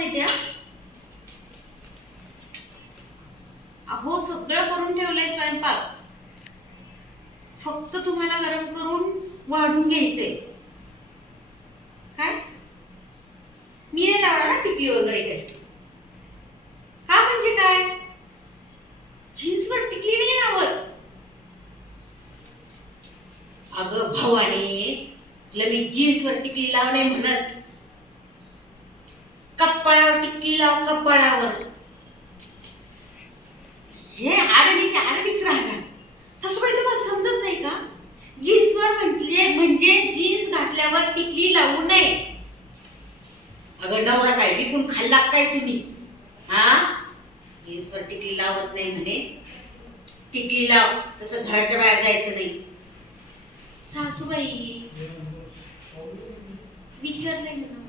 आहेत अहो सगळं करून ठेवलंय स्वयंपाक. फक्त तुम्हाला गरम करून वाढून घ्यायचंय. काय? मी नाही लावणार ना टिकली वगैरे काय का म्हणजे काय? जीन्सवर टिकली नाही लावत. अगं भावाने तुला मी जीन्सवर टिकली लावणे म्हणत. कपाळावर टिकली लाव कपाळावर. हे आरडी ते आरडीच राहणार. सासूबाई तुम्हाला समजत नाही का? जीन्सवर म्हटले म्हणजे जीन्स घातल्यावर टिकली लावू नये. अगं नवरा काय विकून खाल्ला काय तुम्ही? हा? जीन्सवर टिकली लावत नाही म्हणे. टिकली लाव तसं घराच्या बाहेर जायचं नाही. सासूबाई विचारलंय ना